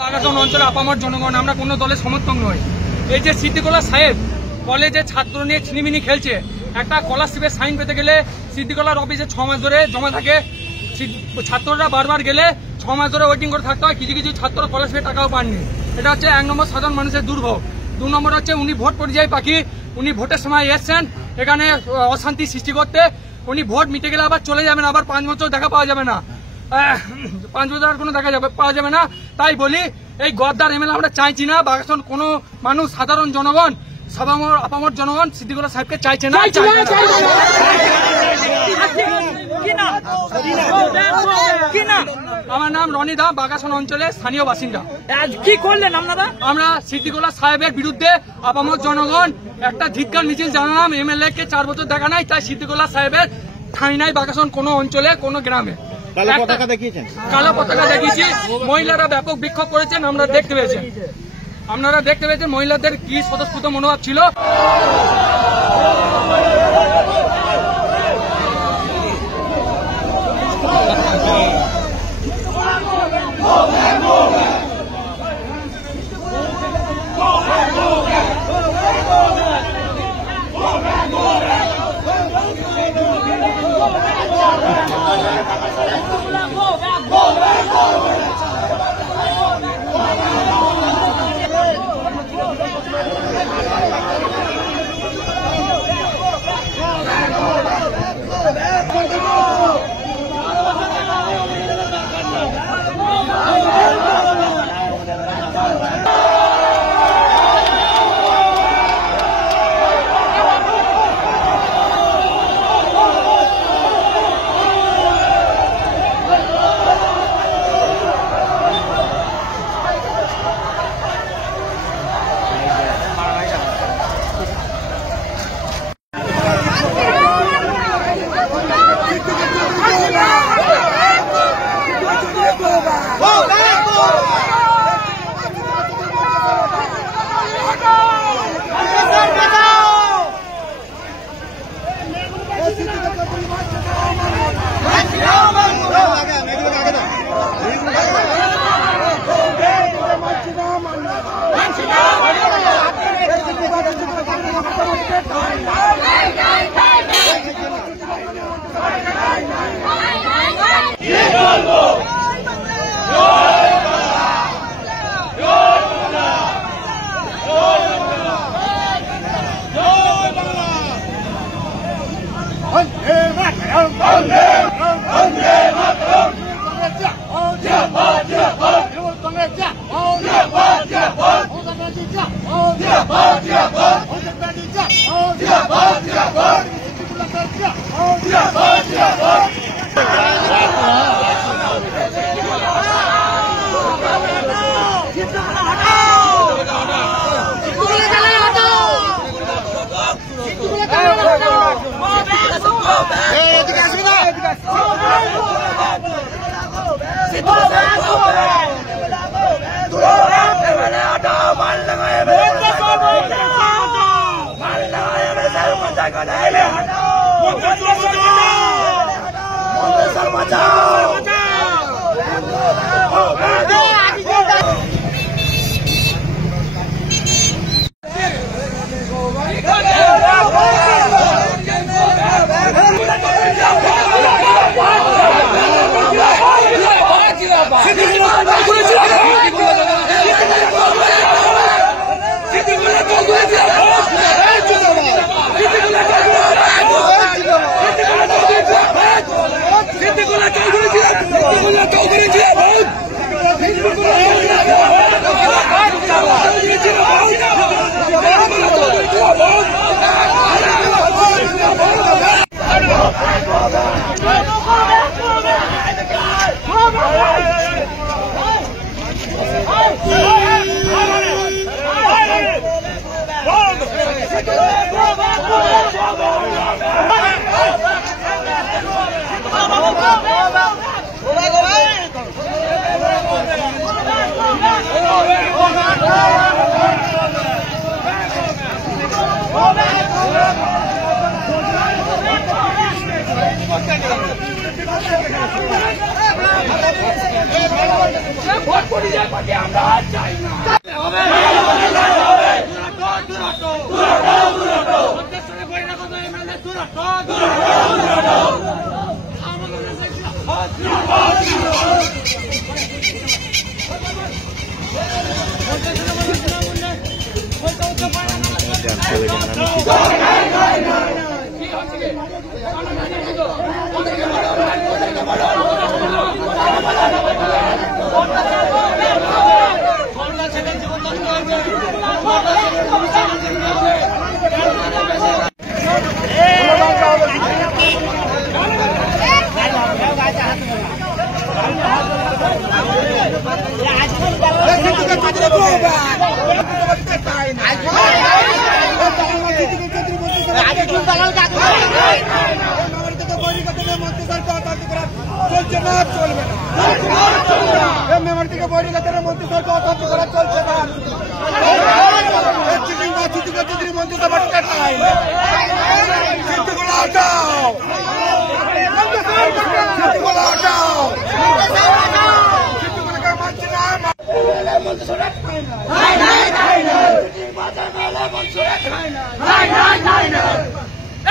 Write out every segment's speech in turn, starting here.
বাগাসন অঞ্চলে আপামর জনগণ আমরা কোনো দলের সমর্থক নই। এই যে সিদ্দিকুল্লাহ সাহেব কলেজে ছাত্র নিয়ে ছিনিমিনি খেলছে, একটা স্কলারশিপের সাইন পেতে গেলে সিদ্দিকুল্লাহর অফিসে 6 মাস ধরে জমা থাকে। ছাত্ররা বারবার গেলে 6 মাস ধরে ওয়েটিং করে থাকতে হয়। কিছু কিছু ছাত্র স্কলারশিপের টাকাও পাননি। এটা হচ্ছে 1 নম্বর সাধারণ মানুষের দুর্ভোগ। 2 নম্বর হচ্ছে উনি ভোট পরিযায়ী পাখি। উনি ভোটের সময় এসছেন এখানে অশান্তি সৃষ্টি করতে। উনি ভোট মিটে গেলে আবার চলে যাবেন, আবার 5 বছর দেখা পাওয়া যাবে না, 5 বছর আর কোনো দেখা পাওয়া যাবে না। তাই বলি এই গদ্দার এমএলএ আমরা চাইছি না। বাগাসন কোনো মানুষ, সাধারণ জনগণ, আপামর জনগণ সিদ্দিকুল্লাহ সাহেবকে চাইছে না। আমার নাম রনি দা, বাগাসন অঞ্চলের স্থানীয় বাসিন্দা। কি করলেন আপনারা? আমরা সিদ্দিকুল্লাহ সাহেবের বিরুদ্ধে আপামর জনগণ একটা ধিক্কার মিছিল জানালাম। এমএলএ কে 4 বছর দেখা নাই, তাই সিদ্দিকুল্লাহ সাহেবের ঠাঁই নাই বাগাসন কোনো অঞ্চলে, কোনো গ্রামে। কালো পতাকা দেখিয়েছেন? কালো পতাকা দেখিয়েছি। মহিলারা ব্যাপক বিক্ষোভ করেছেন, আপনারা দেখতে পেয়েছেন মহিলাদের কি স্বতঃস্ফূর্ত মনোভাব ছিল।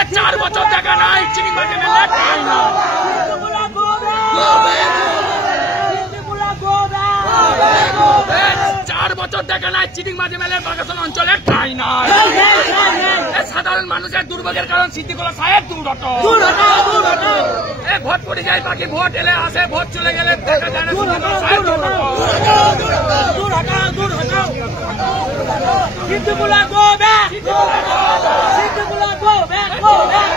चार बच्चों देखा नहीं चिनी मार्केट में लेट आई ना 4 বছর দেখা নাই চিটিং মাঝে মেলে বাগাসন অঞ্চলে ঠাঁই নাই। সাধারণ মানুষের দুর্ভোগের কারণ সিদ্দিকুল্লাহ সাহেব দুর্ঘট ভোট পড়ে যায়, বাকি ভোট এলে আসে, ভোট চলে গেলে দেখা যায় না সিদ্দিকুল্লাহ সাহেব Siddiqullah go back, Siddiqullah go back, go back,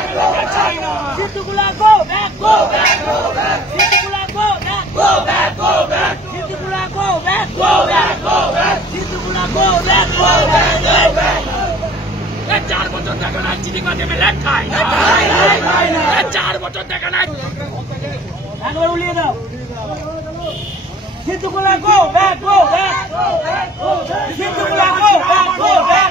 Siddiqullah go back, go back, Siddiqullah go back, go back, go back, Siddiqullah go back, go back, go back, Siddiqullah go back, go back, go back. 4 বছর দেখা নাই চিটিং মাঝে মেলে ঠাঁই নাই, 4 বছর দেখা নাই। একবার উলিয়ে দাও Siddiqullah go back, go back, Siddiqullah go back, go back.